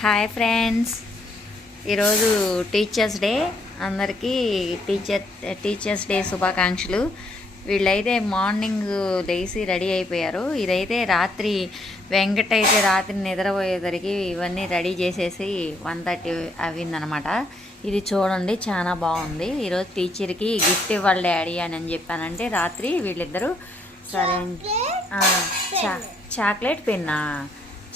Hi friends. ఈరోజు teachers day. అందరికీ teacher teachers day శుభాకాంక్షలు. వీళ్ళైతే మార్నింగ్ లేచి రెడీ అయిపోయారు. ఇదైతే రాత్రి వెంకట అయితే రాత్రి నిద్రపోయేసరికి ఇవన్నీ రెడీ చేసేసి వన్ థర్టీ అయిందనమాట ఇది చూడండి చాలా బాగుంది. ఈరోజు టీచర్కి గిఫ్ట్ ఇవ్వాలి డాడీ అని అని చెప్పానంటే రాత్రి వీళ్ళిద్దరూ సరే చా చాక్లెట్ పెన్నా.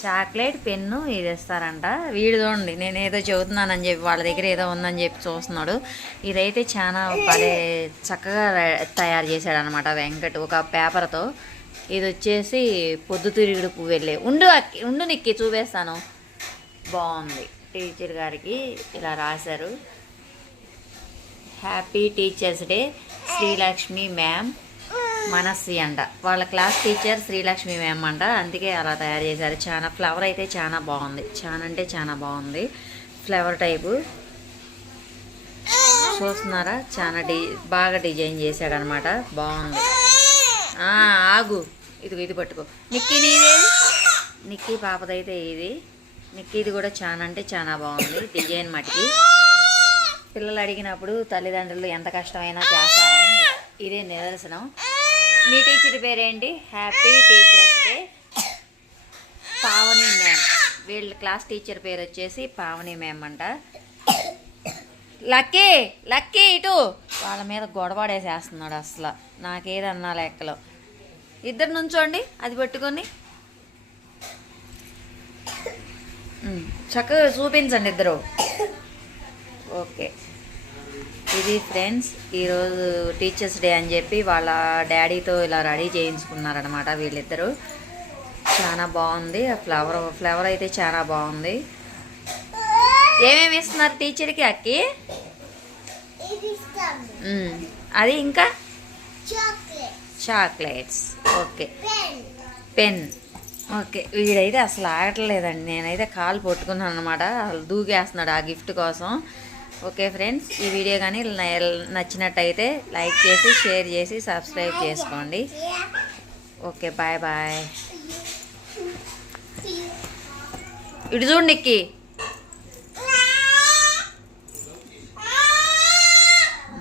చాక్లెట్ పెన్ను ఇది ఇస్తారంట వీడు చూడండి నేను ఏదో చెబుతున్నానని చెప్పి వాళ్ళ దగ్గర ఏదో ఉందని చెప్పి చూస్తున్నాడు. ఇదైతే చాలా భలే చక్కగా తయారు చేశాడు అనమాట వెంకట్ ఒక పేపర్తో. ఇది వచ్చేసి పొద్దుతిరుగుడు పువ్వు వెళ్ళే ఉండు ఉండు నిక్కి చూపేస్తాను. బాగుంది. టీచర్ గారికి ఇలా రాశారు. Happy teachers day. Srilakshmi ma'am. Manasvi అంట. వాళ్ళ క్లాస్ టీచర్ శ్రీలక్ష్మి మ్యామ్ అంట. అందుకే అలా తయారు చేశారు. చాలా ఫ్లవర్ అయితే చాలా బాగుంది. చాలా అంటే చాలా బాగుంది. Flower type. చూస్తున్నారా? చాలా డి బాగా డిజైన్ చేశాడు అనమాట బాగుంది ఆగు. ఇది ఇది పట్టుకో. నిక్కీ నీదే నిక్కీ పాపదైతే ఇది. నిక్కీది కూడా చాలా అంటే చాలా బాగుంది. డిజైన్ మటుకి. పిల్లలు అడిగినప్పుడు తల్లిదండ్రులు ఎంత కష్టమైనా చేస్తారని ఇదే నిదర్శనం. మీ టీచర్ పేరేంటి? Happy teachers day Pavani ma'am వీళ్ళ క్లాస్ టీచర్ పేరు వచ్చేసి పావని మ్యామ్ అంట. లక్కీ లక్కీ ఇటు. వాళ్ళ మీద గొడవడేసేస్తున్నాడు అసలు. నాకేదన్నా లెక్కలో. ఇద్దరు నుంచోండి అది పెట్టుకొని. చక్కగా చూపించండి ఇద్దరు. ఓకే. ఇది ఫ్రెండ్స్ ఈరోజు టీచర్స్ డే అని చెప్పి వాళ్ళ డాడీతో ఇలా రెడీ చేయించుకున్నారనమాట వీళ్ళిద్దరూ. చాలా బాగుంది. ఆ ఫ్లవర్ ఫ్లవర్ అయితే చాలా బాగుంది. ఏమేమి ఇస్తున్నారు టీచర్కి అక్కి? అది ఇంకా? Chocolate. Chocolates. Okay. Pen. Pen. Okay. వీడైతే అసలు ఆగట్లేదండి. నేనైతే కాలు పట్టుకున్నాను అనమాట అసలు దూకేస్తున్నాడు ఆ గిఫ్ట్ కోసం. ఓకే ఫ్రెండ్స్ ఈ వీడియో కానీ నచ్చినట్టయితే లైక్ చేసి షేర్ చేసి సబ్స్క్రైబ్ చేసుకోండి. Okay bye bye. ఇటు చూడు నిక్కి.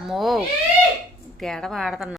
మో గడవ ఆడుతున్నా.